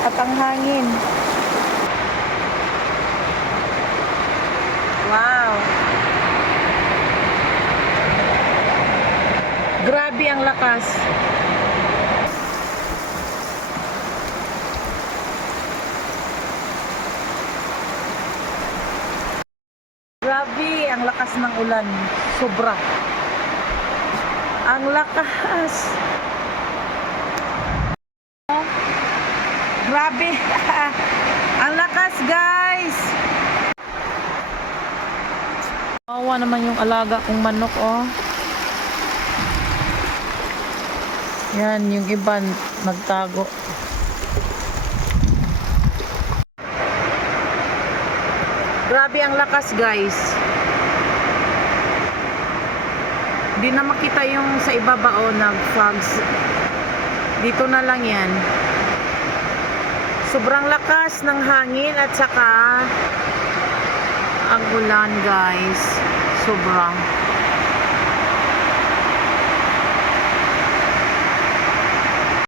at ang hangin. Wow! Grabe ang lakas. Grabe ang lakas ng ulan. Sobra. Ang lakas. Grabe. Ang lakas, guys. Kawawa naman yung alaga kong manok, oh. Yan, yung iba nagtago. Grabe ang lakas, guys. Di na makita yung sa ibabao ng fogs. Dito na lang yan. Sobrang lakas ng hangin at saka ang ulan, guys. Sobrang.